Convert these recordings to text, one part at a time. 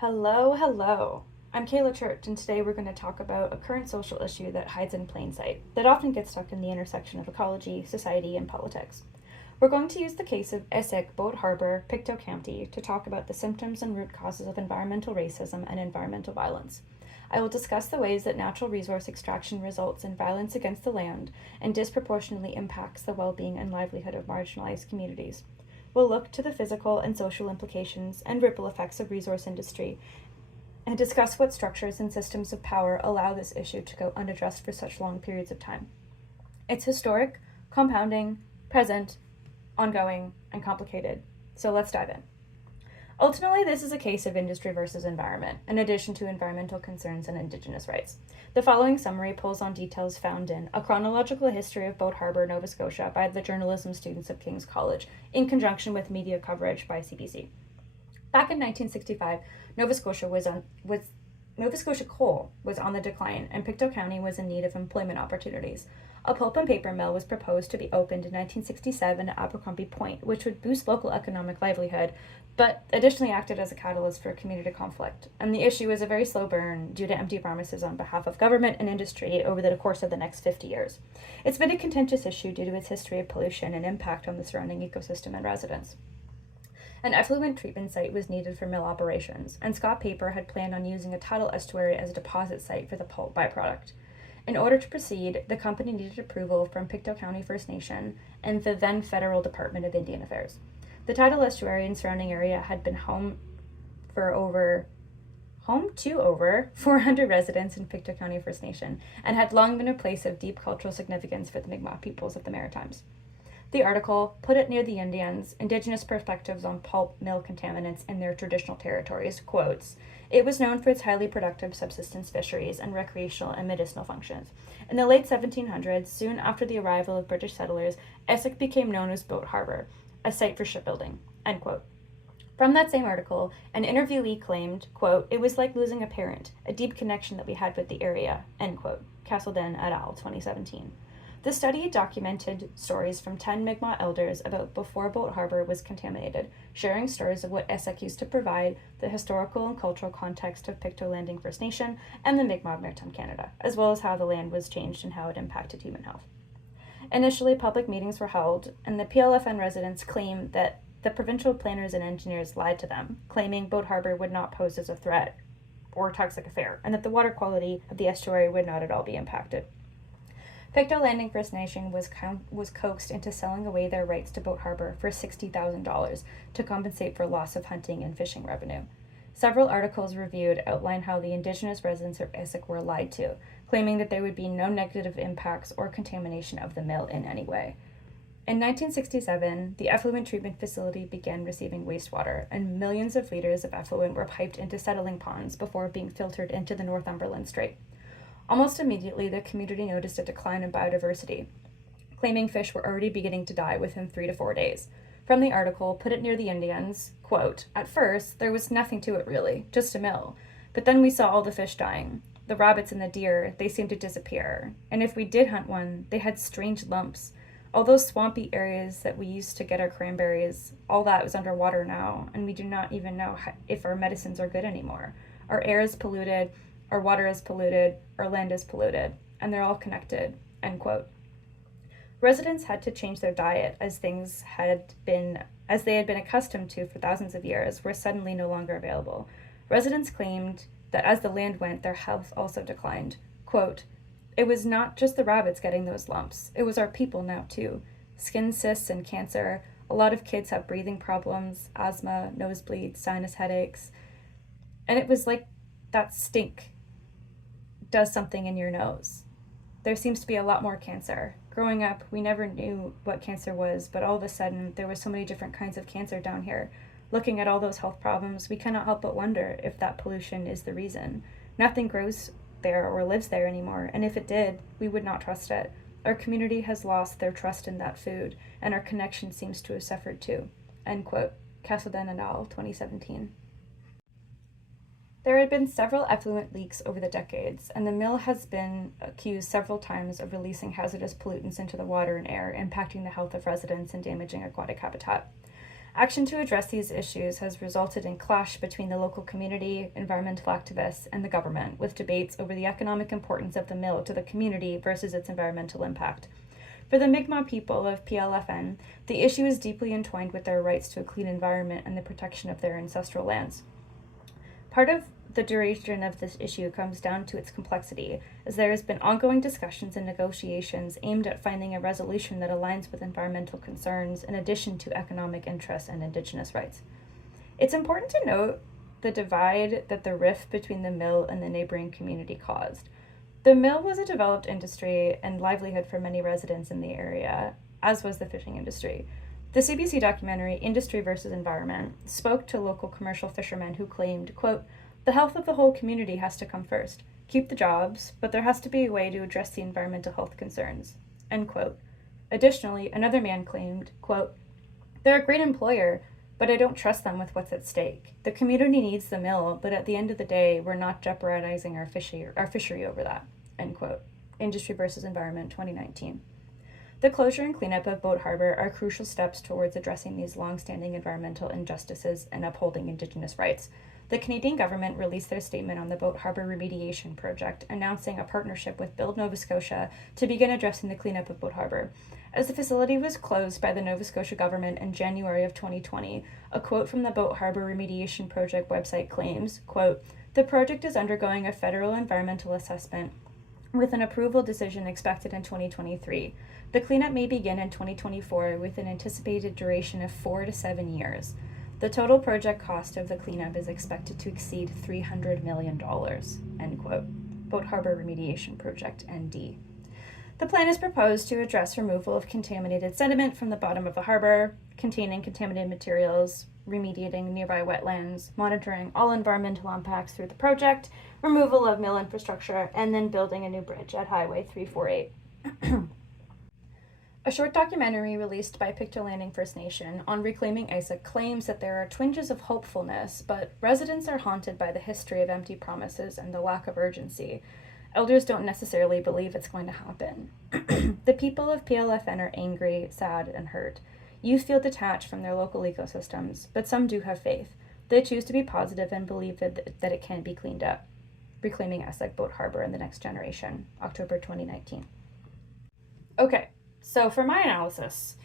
Hello, hello. I'm Kayla Church, and today we're going to talk about a current social issue that hides in plain sight, that often gets stuck in the intersection of ecology, society, and politics. We're going to use the case of Essex Boat Harbor, Pictou County, to talk about the symptoms and root causes of environmental racism and environmental violence. I will discuss the ways that natural resource extraction results in violence against the land and disproportionately impacts the well being and livelihood of marginalized communities. We'll look to the physical and social implications and ripple effects of resource industry and discuss what structures and systems of power allow this issue to go unaddressed for such long periods of time. It's historic, compounding, present, ongoing, and complicated. So let's dive in. Ultimately, this is a case of industry versus environment, in addition to environmental concerns and Indigenous rights. The following summary pulls on details found in A Chronological History of Boat Harbor, Nova Scotia by the journalism students of King's College, in conjunction with media coverage by CBC. Back in 1965, Nova Scotia coal was on the decline, and Pictou County was in need of employment opportunities. A pulp and paper mill was proposed to be opened in 1967 at Abercrombie Point, which would boost local economic livelihood, but additionally acted as a catalyst for community conflict. And the issue was a very slow burn due to empty promises on behalf of government and industry over the course of the next 50 years. It's been a contentious issue due to its history of pollution and impact on the surrounding ecosystem and residents. An effluent treatment site was needed for mill operations, and Scott Paper had planned on using a tidal estuary as a deposit site for the pulp byproduct. In order to proceed, the company needed approval from Pictou County First Nation and the then Federal Department of Indian Affairs. The tidal estuary and surrounding area had been home to over 400 residents in Pictou County First Nation, and had long been a place of deep cultural significance for the Mi'kmaq peoples of the Maritimes. The article put it near the Indians, Indigenous perspectives on pulp mill contaminants in their traditional territories, quotes, "It was known for its highly productive subsistence fisheries and recreational and medicinal functions. In the late 1700s, soon after the arrival of British settlers, Essex became known as Boat Harbor, a site for shipbuilding," end quote. From that same article, an interviewee claimed, quote, "It was like losing a parent, a deep connection that we had with the area," end quote. Castledon et al., 2017. The study documented stories from 10 Mi'kmaq elders about before Boat Harbor was contaminated, sharing stories of what Essex used to provide, the historical and cultural context of Pictou Landing First Nation, and the Mi'kmaq Maritime Canada, as well as how the land was changed and how it impacted human health. Initially, public meetings were held, and the PLFN residents claimed that the provincial planners and engineers lied to them, claiming Boat Harbor would not pose as a threat or toxic affair, and that the water quality of the estuary would not at all be impacted. Pictou Landing First Nation was coaxed into selling away their rights to Boat Harbor for $60,000 to compensate for loss of hunting and fishing revenue. Several articles reviewed outline how the Indigenous residents of Essex were lied to, claiming that there would be no negative impacts or contamination of the mill in any way. In 1967, the effluent treatment facility began receiving wastewater, and millions of liters of effluent were piped into settling ponds before being filtered into the Northumberland Strait. Almost immediately, the community noticed a decline in biodiversity, claiming fish were already beginning to die within 3 to 4 days. From the article, put it near the Indians, quote, "At first, there was nothing to it really, just a mill. But then we saw all the fish dying. The rabbits and the deer, they seemed to disappear. And if we did hunt one, they had strange lumps. All those swampy areas that we used to get our cranberries, all that was underwater now, and we do not even know if our medicines are good anymore. Our air is polluted, our water is polluted, our land is polluted, and they're all connected," end quote. Residents had to change their diet as they had been accustomed to for thousands of years were suddenly no longer available. Residents claimed that as the land went, their health also declined. Quote, "It was not just the rabbits getting those lumps, it was our people now too. Skin cysts and cancer, a lot of kids have breathing problems, asthma, nosebleeds, sinus headaches, and it was like that stink does something in your nose. There seems to be a lot more cancer. Growing up, we never knew what cancer was, but all of a sudden, there were so many different kinds of cancer down here. Looking at all those health problems, we cannot help but wonder if that pollution is the reason. Nothing grows there or lives there anymore, and if it did, we would not trust it. Our community has lost their trust in that food, and our connection seems to have suffered too," end quote. Castledon et al., 2017. There had been several effluent leaks over the decades, and the mill has been accused several times of releasing hazardous pollutants into the water and air, impacting the health of residents and damaging aquatic habitat. Action to address these issues has resulted in clash between the local community, environmental activists, and the government, with debates over the economic importance of the mill to the community versus its environmental impact. For the Mi'kmaq people of PLFN, the issue is deeply entwined with their rights to a clean environment and the protection of their ancestral lands. Part of the duration of this issue comes down to its complexity, as there has been ongoing discussions and negotiations aimed at finding a resolution that aligns with environmental concerns in addition to economic interests and Indigenous rights. It's important to note the divide that the rift between the mill and the neighboring community caused. The mill was a developed industry and livelihood for many residents in the area, as was the fishing industry. The CBC documentary Industry versus Environment spoke to local commercial fishermen who claimed, quote, "The health of the whole community has to come first. Keep the jobs, but there has to be a way to address the environmental health concerns," end quote. Additionally, another man claimed, quote, "They're a great employer, but I don't trust them with what's at stake. The community needs the mill, but at the end of the day, we're not jeopardizing our fishery over that," end quote. Industry versus Environment, 2019. The closure and cleanup of Boat Harbor are crucial steps towards addressing these long-standing environmental injustices and upholding Indigenous rights. The Canadian government released their statement on the Boat Harbor remediation project, announcing a partnership with Build Nova Scotia to begin addressing the cleanup of Boat Harbor. As the facility was closed by the Nova Scotia government in January of 2020, a quote from the Boat Harbor remediation project website claims, quote, "The project is undergoing a federal environmental assessment with an approval decision expected in 2023. The cleanup may begin in 2024 with an anticipated duration of 4 to 7 years. The total project cost of the cleanup is expected to exceed $300 million, end quote. Boat Harbor Remediation Project, ND. The plan is proposed to address removal of contaminated sediment from the bottom of the harbor, containing contaminated materials, remediating nearby wetlands, monitoring all environmental impacts through the project, removal of mill infrastructure, and then building a new bridge at Highway 348. A short documentary released by Pictou Landing First Nation on reclaiming Isaac claims that there are twinges of hopefulness, but residents are haunted by the history of empty promises and the lack of urgency. Elders don't necessarily believe it's going to happen. The people of PLFN are angry, sad, and hurt. You feel detached from their local ecosystems, but some do have faith. They choose to be positive and believe that it can be cleaned up. Reclaiming Essex Boat Harbor in the Next Generation, October 2019. Okay, so for my analysis,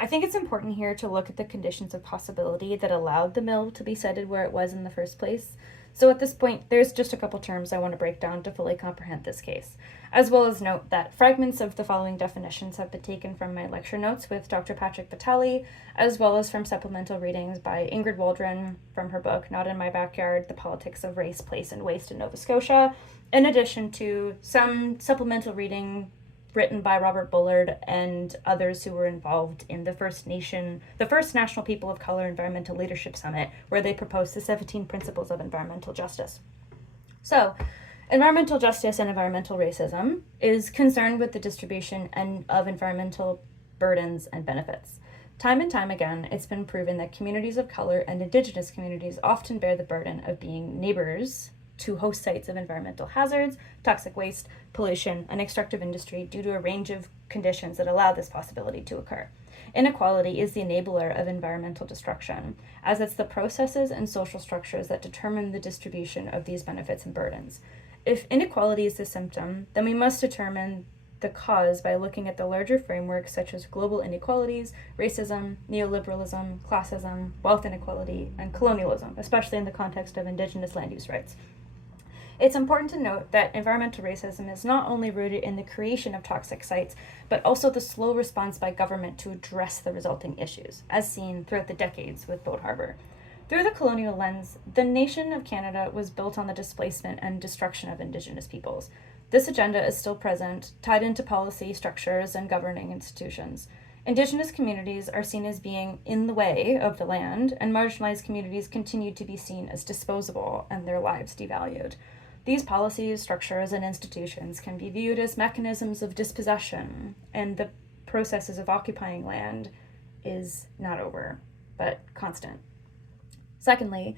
I think it's important here to look at the conditions of possibility that allowed the mill to be sited where it was in the first place. So at this point, there's just a couple terms I want to break down to fully comprehend this case, as well as note that fragments of the following definitions have been taken from my lecture notes with Dr. Patrick Vitale, as well as from supplemental readings by Ingrid Waldron from her book, Not in My Backyard, The Politics of Race, Place, and Waste in Nova Scotia, in addition to some supplemental reading written by Robert Bullard and others who were involved in the First National People of Color Environmental Leadership Summit, where they proposed the 17 Principles of Environmental Justice. So, environmental justice and environmental racism is concerned with the distribution of environmental burdens and benefits. Time and time again, it's been proven that communities of color and Indigenous communities often bear the burden of being neighbors to host sites of environmental hazards, toxic waste, pollution, and extractive industry due to a range of conditions that allow this possibility to occur. Inequality is the enabler of environmental destruction, as it's the processes and social structures that determine the distribution of these benefits and burdens. If inequality is the symptom, then we must determine the cause by looking at the larger frameworks such as global inequalities, racism, neoliberalism, classism, wealth inequality, and colonialism, especially in the context of Indigenous land use rights. It's important to note that environmental racism is not only rooted in the creation of toxic sites, but also the slow response by government to address the resulting issues, as seen throughout the decades with Boat Harbor. Through the colonial lens, the nation of Canada was built on the displacement and destruction of Indigenous peoples. This agenda is still present, tied into policy structures and governing institutions. Indigenous communities are seen as being in the way of the land, and marginalized communities continue to be seen as disposable and their lives devalued. These policies, structures, and institutions can be viewed as mechanisms of dispossession, and the processes of occupying land is not over, but constant. Secondly,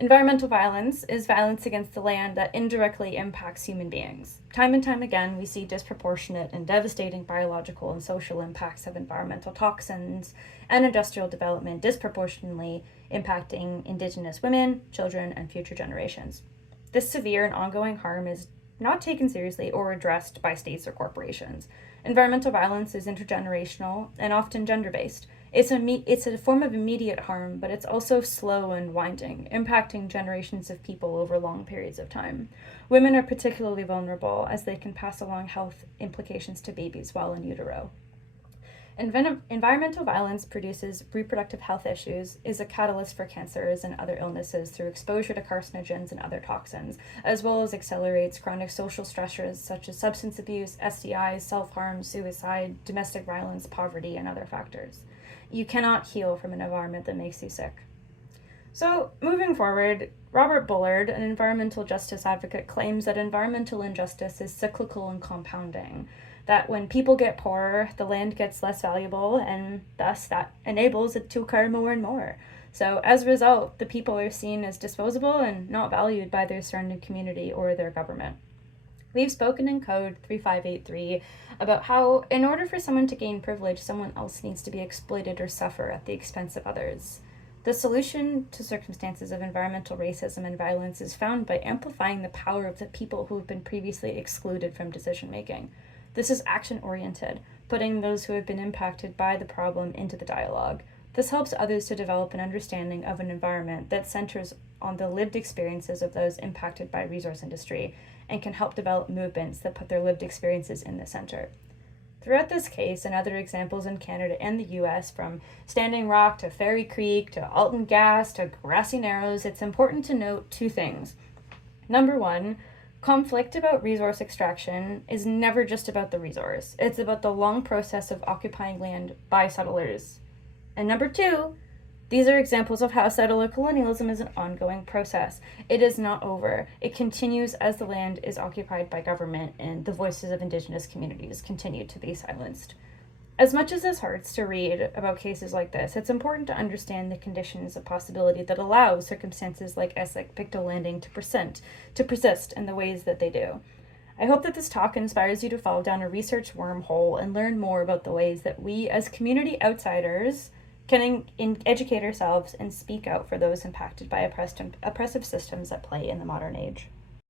Environmental violence is violence against the land that indirectly impacts human beings. Time and time again, we see disproportionate and devastating biological and social impacts of environmental toxins and industrial development disproportionately impacting Indigenous women, children, and future generations. This severe and ongoing harm is not taken seriously or addressed by states or corporations. Environmental violence is intergenerational and often gender-based. It's a form of immediate harm, but it's also slow and winding, impacting generations of people over long periods of time. Women are particularly vulnerable as they can pass along health implications to babies while in utero. Environmental violence produces reproductive health issues, is a catalyst for cancers and other illnesses through exposure to carcinogens and other toxins, as well as accelerates chronic social stressors such as substance abuse, STIs, self-harm, suicide, domestic violence, poverty, and other factors. You cannot heal from an environment that makes you sick. So, moving forward, Robert Bullard, an environmental justice advocate, claims that environmental injustice is cyclical and compounding. That when people get poorer, the land gets less valuable, and thus that enables it to occur more and more. So as a result, the people are seen as disposable and not valued by their surrounding community or their government. We've spoken in Code 3583 about how, in order for someone to gain privilege, someone else needs to be exploited or suffer at the expense of others. The solution to circumstances of environmental racism and violence is found by amplifying the power of the people who have been previously excluded from decision-making. This is action-oriented, putting those who have been impacted by the problem into the dialogue. This helps others to develop an understanding of an environment that centers on the lived experiences of those impacted by resource industry and can help develop movements that put their lived experiences in the center. Throughout this case and other examples in Canada and the US, from Standing Rock to Fairy Creek to Alton Gas to Grassy Narrows, it's important to note two things. Number one, conflict about resource extraction is never just about the resource. It's about the long process of occupying land by settlers. And number two, these are examples of how settler colonialism is an ongoing process. It is not over. It continues as the land is occupied by government and the voices of Indigenous communities continue to be silenced. As much as this hurts to read about cases like this, it's important to understand the conditions of possibility that allow circumstances like Pictou landing to persist in the ways that they do. I hope that this talk inspires you to fall down a research wormhole and learn more about the ways that we, as community outsiders, can educate ourselves and speak out for those impacted by oppressive systems at play in the modern age.